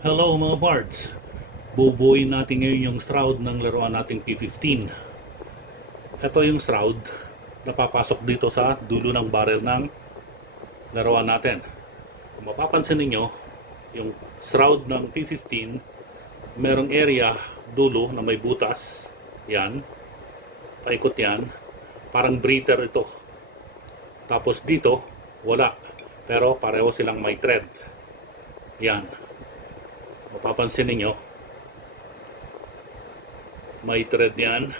Hello mga parts! Bubuuin natin ngayon yung shroud ng laruan nating P15. Ito yung shroud na papasok dito sa dulo ng barrel ng laruan natin. Kung mapapansin ninyo, yung shroud ng P15, merong area dulo na may butas. Yan. Paikot yan. Parang breather ito. Tapos dito, wala. Pero pareho silang may thread. Yan. Mapapansin ninyo, may thread yan.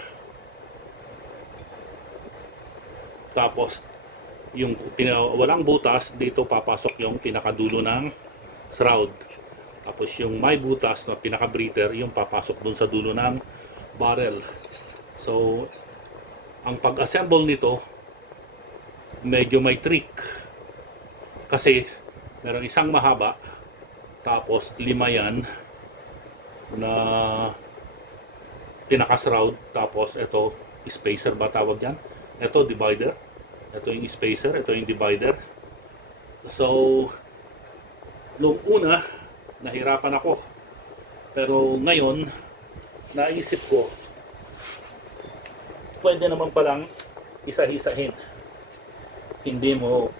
Tapos yung walang butas, dito papasok yung pinakadulo ng shroud. Tapos yung may butas na pinaka-breather, yung papasok dun sa dulo ng barrel. So ang pag-assemble nito medyo may trick, kasi merong isang mahaba, tapos 5 yan na pinaka-shroud, tapos ito spacer ba tawag yan, ito divider, ito yung spacer, ito yung divider. So nung una nahirapan ako, pero ngayon naisip ko pwede naman palang isa-isahin, hindi mo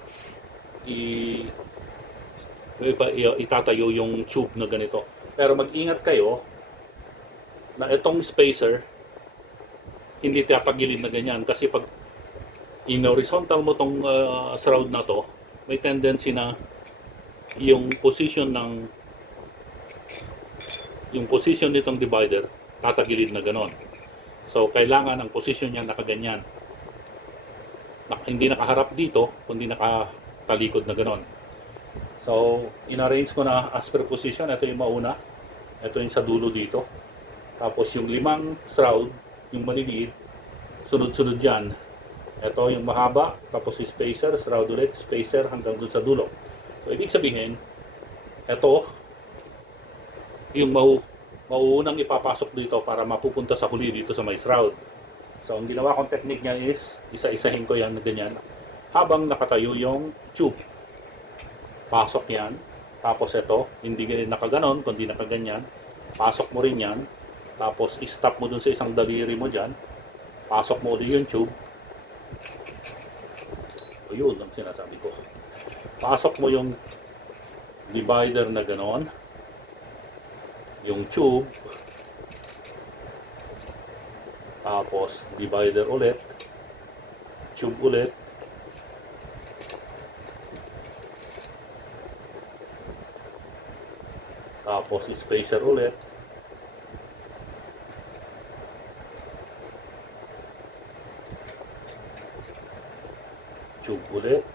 itatayo yung tube na ganito. Pero mag-ingat kayo na itong spacer hindi tapagilid na ganyan, kasi pag in-horizontal mo tong shroud na to, may tendency na yung position nitong divider tatagilid na ganon. So kailangan ang position niya nakaganyan, hindi nakaharap dito kundi nakatalikod na ganon. So in-arrange ko na as per position. Ito yung mauna, ito yung sa dulo dito, tapos yung 5 shroud, yung maliliit, sunod-sunod yan. Ito yung mahaba, tapos spacer, shroud ulit, spacer hanggang dun sa dulo. So ibig sabihin, ito yung mauunang ipapasok dito para mapupunta sa huli dito sa may shroud. So ang ginawa kong technique niya is isa-isahin ko yan na ganyan habang nakatayo yung tube. Pasok yan, tapos ito hindi ganyan nakaganon kundi nakaganyan, pasok mo rin yan, tapos i-stop mo dun sa isang daliri mo dyan, pasok mo ulit yung tube. So yun ang sinasabi ko, pasok mo yung divider na ganon, yung tube, tapos divider ulit, tube ulit, tapos spacer ulit, tube ulit,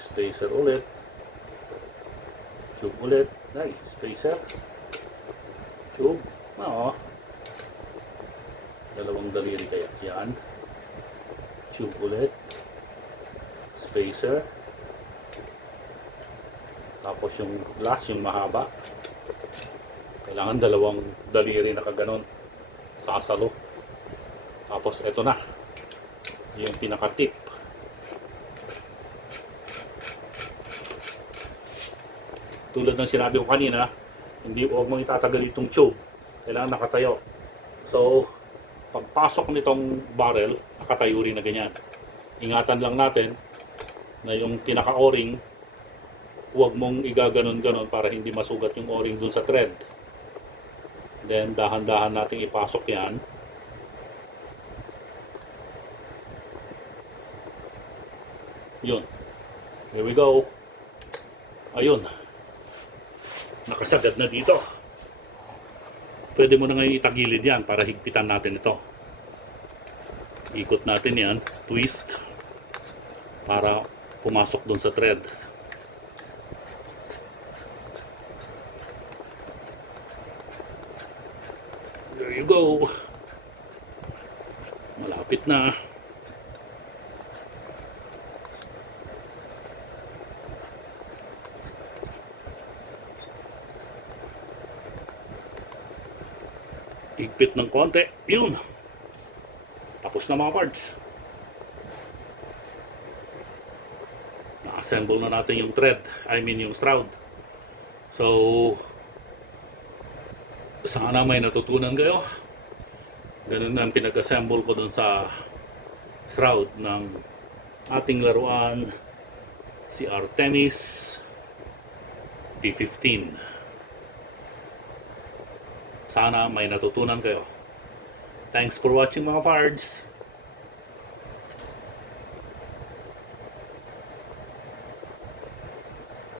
spacer ulit, tube ulit, ay, spacer, tube, oo, dalawang daliri kaya, yan, tube ulit, spacer, tapos yung last, yung mahaba, kailangan dalawang daliri na kaganon, sasalo, tapos eto na, yung pinaka-tip. Tulad ng sinabi ko kanina, hindi huwag mong itatagal itong tube, kailangan nakatayo. So pagpasok nitong barrel, nakatayo rin na ganyan. Ingatan lang natin na yung pinaka-o-ring huwag mong igaganon-ganon para hindi masugat yung o-ring dun sa thread. Then dahan-dahan natin ipasok yan. Yun, here we go. Ayun, nakasagad na dito. Pwede mo na ngayon itagilid yan para higpitan natin ito. Ikot natin yan, twist, para pumasok dun sa thread. There you go. Malapit na. Higpit ng konti. Yun. Tapos na mga parts. Na-assemble na natin yung thread. I mean yung shroud. So, sana may natutunan kayo. Ganun na ang pinag-assemble ko dun sa shroud ng ating laruan, si Artemis P15. Sana may natutunan kayo. Thanks for watching mga fards.